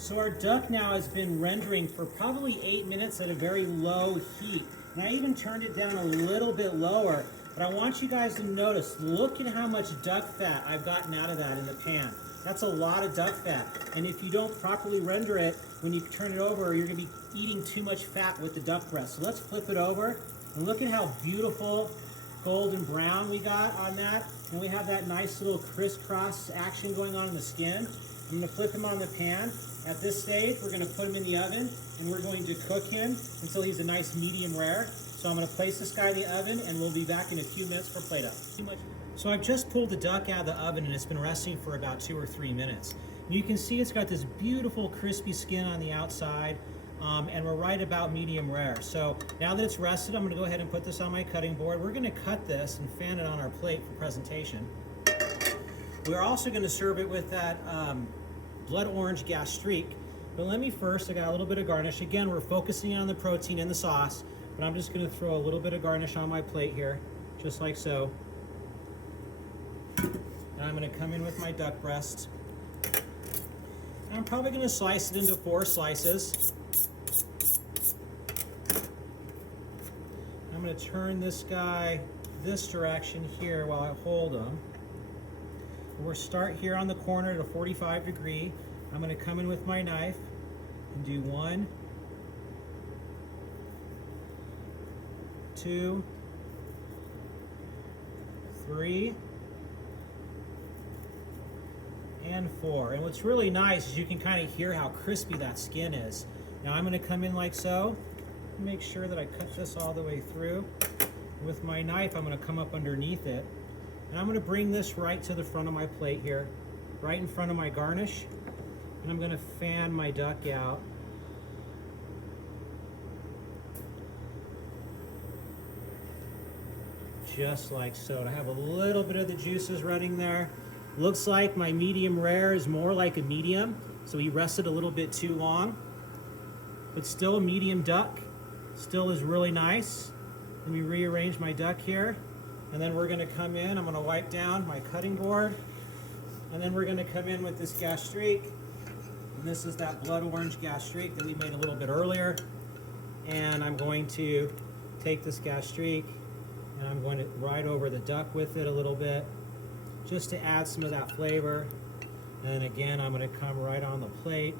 So our duck now has been rendering for probably 8 minutes at a very low heat. And I even turned it down a little bit lower, but I want you guys to notice, look at how much duck fat I've gotten out of that in the pan. That's a lot of duck fat. And if you don't properly render it, when you turn it over, you're gonna be eating too much fat with the duck breast. So let's flip it over and look at how beautiful golden brown we got on that. And we have that nice little crisscross action going on in the skin. I'm gonna flip him on the pan. At this stage, we're gonna put him in the oven and we're going to cook him until he's a nice medium rare. So I'm gonna place this guy in the oven and we'll be back in a few minutes for plate up. So I've just pulled the duck out of the oven and it's been resting for about 2 or 3 minutes. And you can see it's got this beautiful crispy skin on the outside, and we're right about medium rare. So now that it's rested, I'm gonna go ahead and put this on my cutting board. We're gonna cut this and fan it on our plate for presentation. We're also gonna serve it with that blood orange gastrique. But let me first, I got a little bit of garnish. Again, we're focusing on the protein in the sauce, but I'm just gonna throw a little bit of garnish on my plate here, just like so. And I'm gonna come in with my duck breast. And I'm probably gonna slice it into 4 slices. I'm gonna turn this guy this direction here while I hold him. We'll start here on the corner at a 45 degree. I'm gonna come in with my knife and do 1, 2, 3, and 4. And what's really nice is you can kind of hear how crispy that skin is. Now I'm gonna come in like so. Make sure that I cut this all the way through. With my knife, I'm gonna come up underneath it. And I'm gonna bring this right to the front of my plate here, right in front of my garnish. And I'm gonna fan my duck out. Just like so. I have a little bit of the juices running there. Looks like my medium rare is more like a medium, so he rested a little bit too long. But still a medium duck. Still is really nice. Let me rearrange my duck here. And then we're gonna come in, I'm gonna wipe down my cutting board. And then we're gonna come in with this gastrique. And this is that blood orange gastrique that we made a little bit earlier. And I'm going to take this gastrique and I'm going to ride over the duck with it a little bit, just to add some of that flavor. And then again, I'm gonna come right on the plate.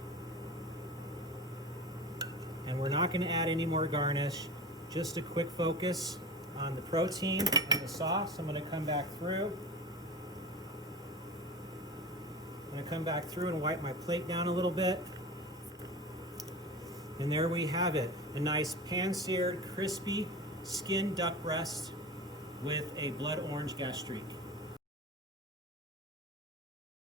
And we're not gonna add any more garnish, just a quick focus on the protein and the sauce. I'm gonna come back through. I'm gonna come back through and wipe my plate down a little bit. And there we have it, a nice pan-seared, crispy skin duck breast with a blood orange gastrique.